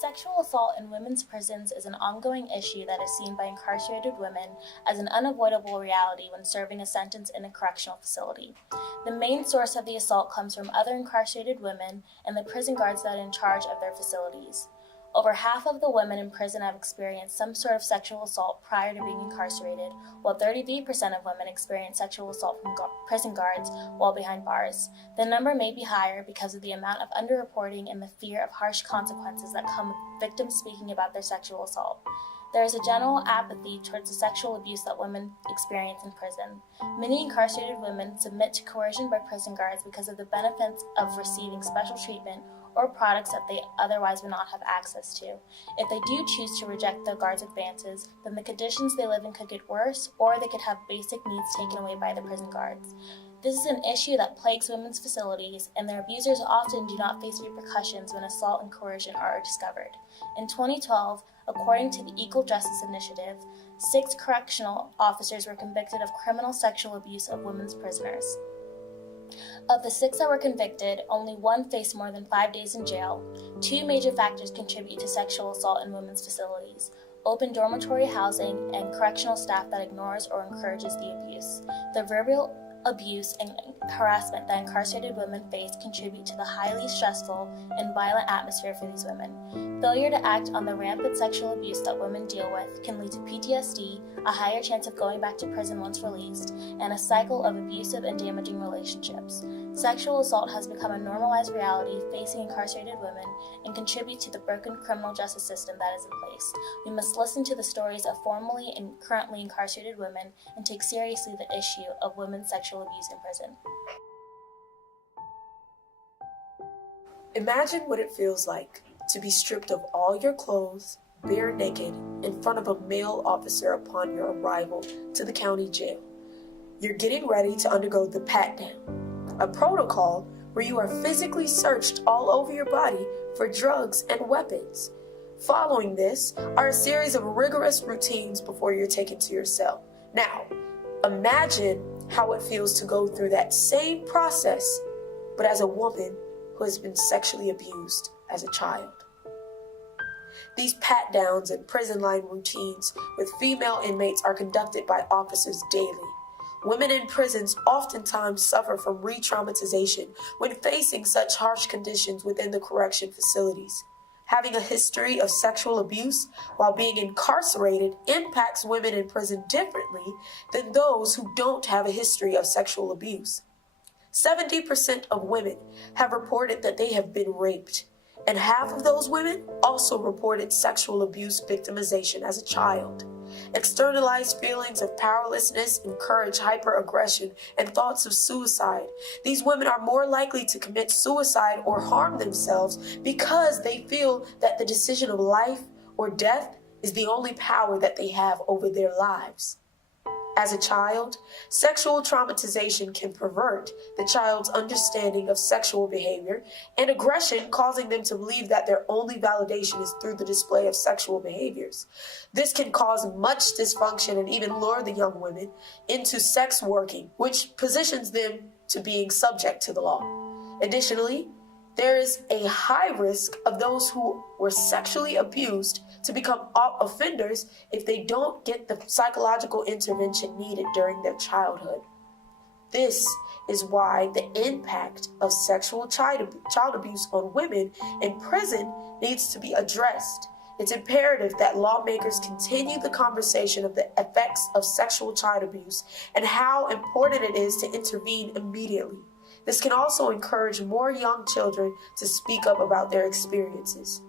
Sexual assault in women's prisons is an ongoing issue that is seen by incarcerated women as an unavoidable reality when serving a sentence in a correctional facility. The main source of the assault comes from other incarcerated women and the prison guards that are in charge of their facilities. Over half of the women in prison have experienced some sort of sexual assault prior to being incarcerated, while 33% of women experience sexual assault from prison guards while behind bars. The number may be higher because of the amount of underreporting and the fear of harsh consequences that come with victims speaking about their sexual assault. There is a general apathy towards the sexual abuse that women experience in prison. Many incarcerated women submit to coercion by prison guards because of the benefits of receiving special treatment or products that they otherwise would not have access to. If they do choose to reject the guards' advances, then the conditions they live in could get worse, or they could have basic needs taken away by the prison guards. This is an issue that plagues women's facilities, and their abusers often do not face repercussions when assault and coercion are discovered. In 2012, according to the Equal Justice Initiative, 6 correctional officers were convicted of criminal sexual abuse of women's prisoners. Of the 6 that were convicted, only 1 faced more than 5 days in jail. 2 major factors contribute to sexual assault in women's facilities: open dormitory housing and correctional staff that ignores or encourages the abuse. The verbal abuse and harassment that incarcerated women face contribute to the highly stressful and violent atmosphere for these women. Failure to act on the rampant sexual abuse that women deal with can lead to PTSD, a higher chance of going back to prison once released, and a cycle of abusive and damaging relationships. Sexual assault has become a normalized reality facing incarcerated women and contributes to the broken criminal justice system that is in place. We must listen to the stories of formerly and currently incarcerated women and take seriously the issue of women's sexual abuse in prison. Imagine what it feels like to be stripped of all your clothes, bare naked, in front of a male officer upon your arrival to the county jail. You're getting ready to undergo the pat-down, a protocol where you are physically searched all over your body for drugs and weapons. Following this are a series of rigorous routines before you're taken to your cell. Now, imagine how it feels to go through that same process, but as a woman who has been sexually abused as a child. These pat-downs and prison line routines with female inmates are conducted by officers daily. Women in prisons oftentimes suffer from re-traumatization when facing such harsh conditions within the correction facilities. Having a history of sexual abuse while being incarcerated impacts women in prison differently than those who don't have a history of sexual abuse. 70% of women have reported that they have been raped, and half of those women also reported sexual abuse victimization as a child. Externalized feelings of powerlessness encourage hyperaggression and thoughts of suicide. These women are more likely to commit suicide or harm themselves because they feel that the decision of life or death is the only power that they have over their lives. As a child, sexual traumatization can pervert the child's understanding of sexual behavior and aggression, causing them to believe that their only validation is through the display of sexual behaviors. This can cause much dysfunction and even lure the young women into sex working, which positions them to being subject to the law. Additionally, there is a high risk of those who were sexually abused to become offenders if they don't get the psychological intervention needed during their childhood. This is why the impact of sexual child abuse on women in prison needs to be addressed. It's imperative that lawmakers continue the conversation of the effects of sexual child abuse and how important it is to intervene immediately. This can also encourage more young children to speak up about their experiences.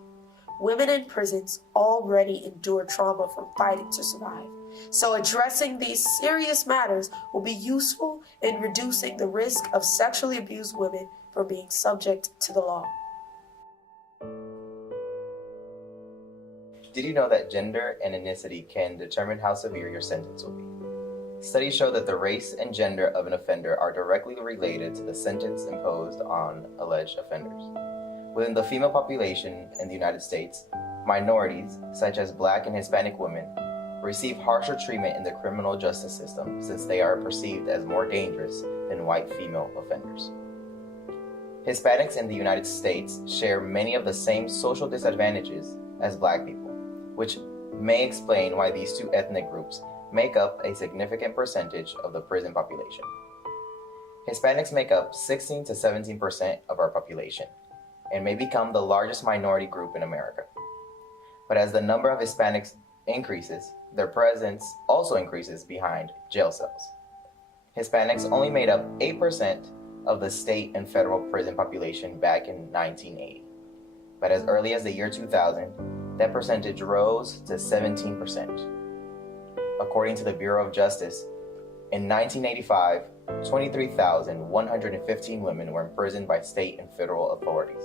Women in prisons already endure trauma from fighting to survive, so addressing these serious matters will be useful in reducing the risk of sexually abused women from being subject to the law. Did you know that gender and ethnicity can determine how severe your sentence will be? Studies show that the race and gender of an offender are directly related to the sentence imposed on alleged offenders. Within the female population in the United States, minorities, such as Black and Hispanic women, receive harsher treatment in the criminal justice system since they are perceived as more dangerous than white female offenders. Hispanics in the United States share many of the same social disadvantages as Black people, which may explain why these two ethnic groups make up a significant percentage of the prison population. Hispanics make up 16 to 17% of our population and may become the largest minority group in America. But as the number of Hispanics increases, their presence also increases behind jail cells. Hispanics only made up 8% of the state and federal prison population back in 1980. But as early as the year 2000, that percentage rose to 17%. According to the Bureau of Justice, in 1985, 23,115 women were imprisoned by state and federal authorities.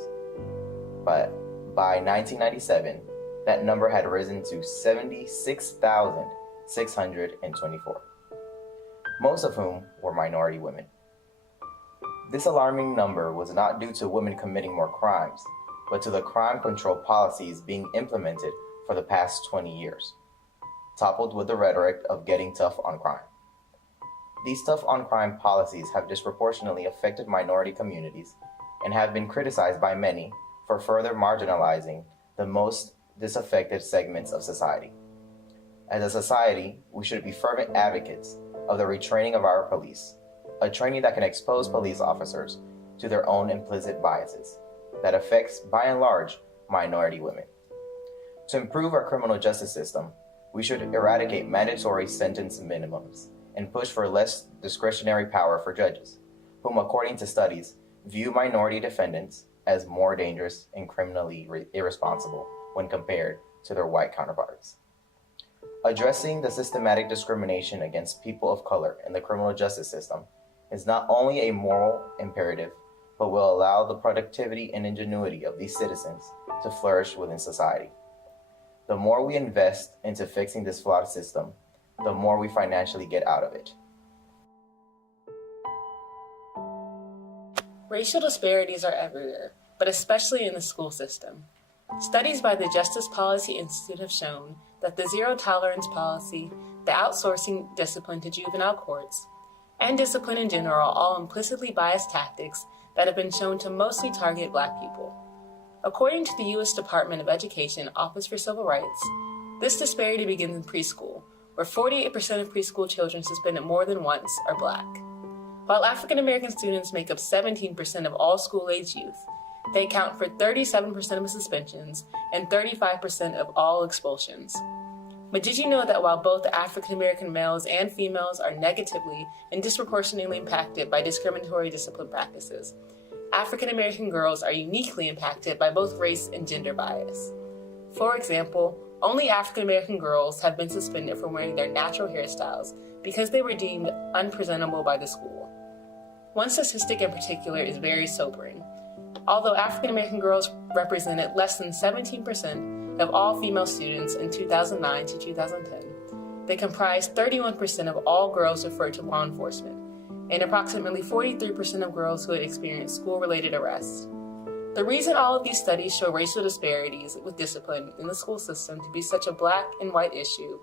But by 1997, that number had risen to 76,624, most of whom were minority women. This alarming number was not due to women committing more crimes, but to the crime control policies being implemented for the past 20 years, toppled with the rhetoric of getting tough on crime. These tough on crime policies have disproportionately affected minority communities and have been criticized by many for further marginalizing the most disaffected segments of society. As a society, we should be fervent advocates of the retraining of our police, a training that can expose police officers to their own implicit biases that affects, by and large, minority women. To improve our criminal justice system, we should eradicate mandatory sentence minimums and push for less discretionary power for judges, whom, according to studies, view minority defendants as more dangerous and criminally irresponsible when compared to their white counterparts. Addressing the systematic discrimination against people of color in the criminal justice system is not only a moral imperative, but will allow the productivity and ingenuity of these citizens to flourish within society. The more we invest into fixing this flawed system, the more we financially get out of it. Racial disparities are everywhere, but especially in the school system. Studies by the Justice Policy Institute have shown that the zero-tolerance policy, the outsourcing discipline to juvenile courts, and discipline in general are all implicitly biased tactics that have been shown to mostly target Black people. According to the U.S. Department of Education Office for Civil Rights, this disparity begins in preschool, where 48% of preschool children suspended more than once are Black. While African American students make up 17% of all school-age youth, they account for 37% of suspensions and 35% of all expulsions. But did you know that while both African American males and females are negatively and disproportionately impacted by discriminatory discipline practices, African American girls are uniquely impacted by both race and gender bias? For example, only African American girls have been suspended from wearing their natural hairstyles because they were deemed unpresentable by the school. One statistic in particular is very sobering. Although African American girls represented less than 17% of all female students in 2009 to 2010, they comprised 31% of all girls referred to law enforcement, and approximately 43% of girls who had experienced school-related arrests. The reason all of these studies show racial disparities with discipline in the school system to be such a Black and white issue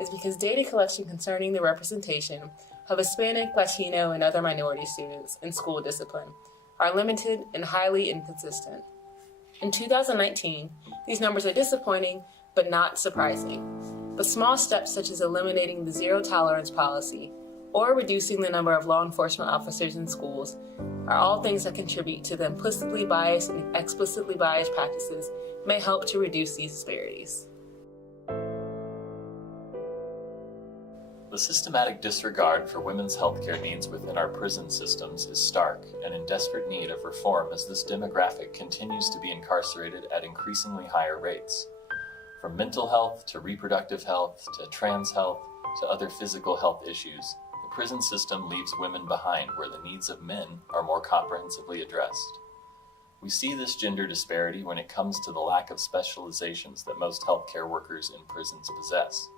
is because data collection concerning the representation of Hispanic, Latino, and other minority students in school discipline are limited and highly inconsistent. In 2019, these numbers are disappointing, but not surprising. But small steps such as eliminating the zero-tolerance policy or reducing the number of law enforcement officers in schools are all things that contribute to the implicitly biased and explicitly biased practices may help to reduce these disparities. The systematic disregard for women's healthcare needs within our prison systems is stark and in desperate need of reform as this demographic continues to be incarcerated at increasingly higher rates. From mental health to reproductive health to trans health to other physical health issues, the prison system leaves women behind where the needs of men are more comprehensively addressed. We see this gender disparity when it comes to the lack of specializations that most healthcare workers in prisons possess.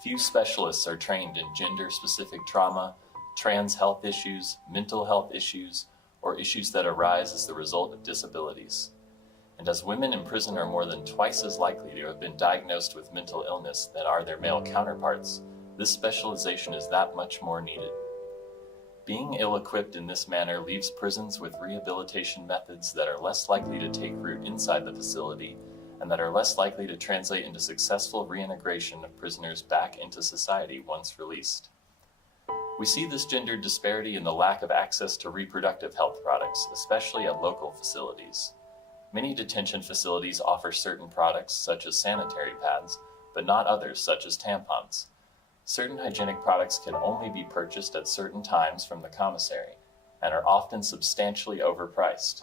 Few specialists are trained in gender-specific trauma, trans health issues, mental health issues, or issues that arise as the result of disabilities. And as women in prison are more than twice as likely to have been diagnosed with mental illness than are their male counterparts, this specialization is that much more needed. Being ill-equipped in this manner leaves prisons with rehabilitation methods that are less likely to take root inside the facility and that are less likely to translate into successful reintegration of prisoners back into society once released. We see this gendered disparity in the lack of access to reproductive health products, especially at local facilities. Many detention facilities offer certain products, such as sanitary pads, but not others, such as tampons. Certain hygienic products can only be purchased at certain times from the commissary and are often substantially overpriced.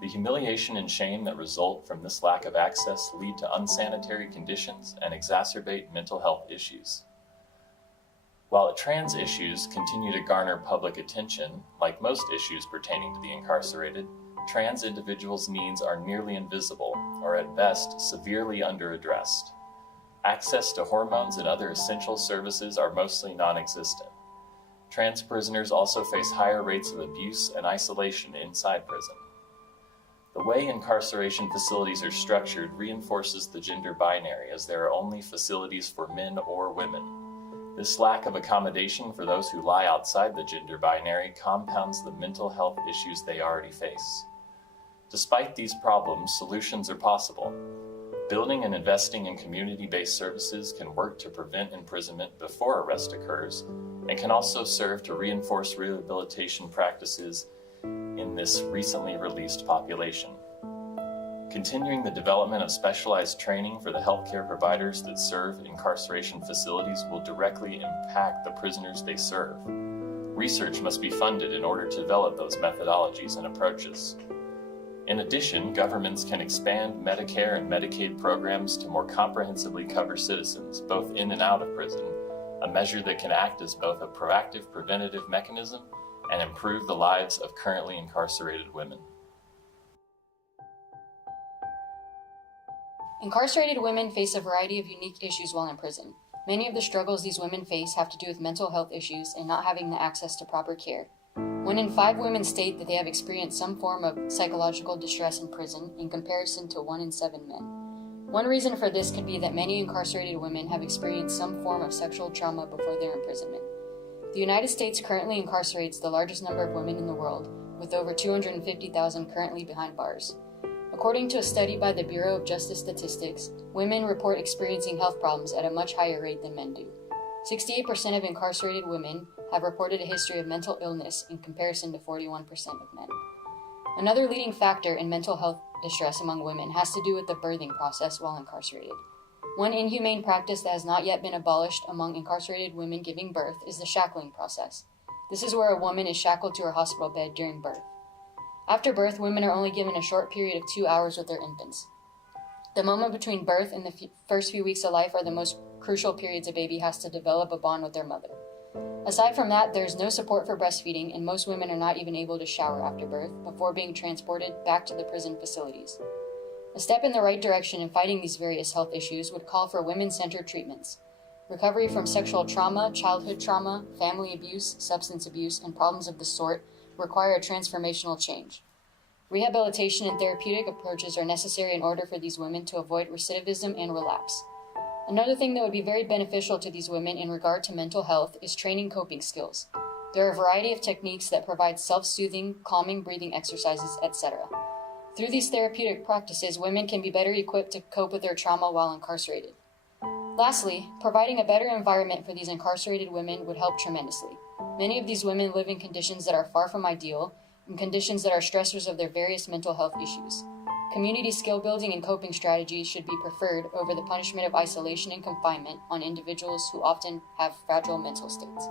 The humiliation and shame that result from this lack of access lead to unsanitary conditions and exacerbate mental health issues. While trans issues continue to garner public attention, like most issues pertaining to the incarcerated, trans individuals' needs are nearly invisible, or at best, severely underaddressed. Access to hormones and other essential services are mostly non-existent. Trans prisoners also face higher rates of abuse and isolation inside prison. The way incarceration facilities are structured reinforces the gender binary, as there are only facilities for men or women. This lack of accommodation for those who lie outside the gender binary compounds the mental health issues they already face. Despite these problems, solutions are possible. Building and investing in community-based services can work to prevent imprisonment before arrest occurs, and can also serve to reinforce rehabilitation practices in this recently released population. Continuing the development of specialized training for the healthcare providers that serve incarceration facilities will directly impact the prisoners they serve. Research must be funded in order to develop those methodologies and approaches. In addition, governments can expand Medicare and Medicaid programs to more comprehensively cover citizens, both in and out of prison, a measure that can act as both a proactive preventative mechanism and improve the lives of currently incarcerated women. Incarcerated women face a variety of unique issues while in prison. Many of the struggles these women face have to do with mental health issues and not having the access to proper care. 1 in 5 women state that they have experienced some form of psychological distress in prison, in comparison to 1 in 7 men. One reason for this could be that many incarcerated women have experienced some form of sexual trauma before their imprisonment. The United States currently incarcerates the largest number of women in the world, with over 250,000 currently behind bars. According to a study by the Bureau of Justice Statistics, women report experiencing health problems at a much higher rate than men do. 68% of incarcerated women have reported a history of mental illness in comparison to 41% of men. Another leading factor in mental health distress among women has to do with the birthing process while incarcerated. One inhumane practice that has not yet been abolished among incarcerated women giving birth is the shackling process. This is where a woman is shackled to her hospital bed during birth. After birth, women are only given a short period of 2 hours with their infants. The moment between birth and the first few weeks of life are the most crucial periods a baby has to develop a bond with their mother. Aside from that, there is no support for breastfeeding, and most women are not even able to shower after birth before being transported back to the prison facilities. A step in the right direction in fighting these various health issues would call for women-centered treatments. Recovery from sexual trauma, childhood trauma, family abuse, substance abuse, and problems of the sort require a transformational change. Rehabilitation and therapeutic approaches are necessary in order for these women to avoid recidivism and relapse. Another thing that would be very beneficial to these women in regard to mental health is training coping skills. There are a variety of techniques that provide self-soothing, calming breathing exercises, etc. Through these therapeutic practices, women can be better equipped to cope with their trauma while incarcerated. Lastly, providing a better environment for these incarcerated women would help tremendously. Many of these women live in conditions that are far from ideal, in conditions that are stressors of their various mental health issues. Community skill building and coping strategies should be preferred over the punishment of isolation and confinement on individuals who often have fragile mental states.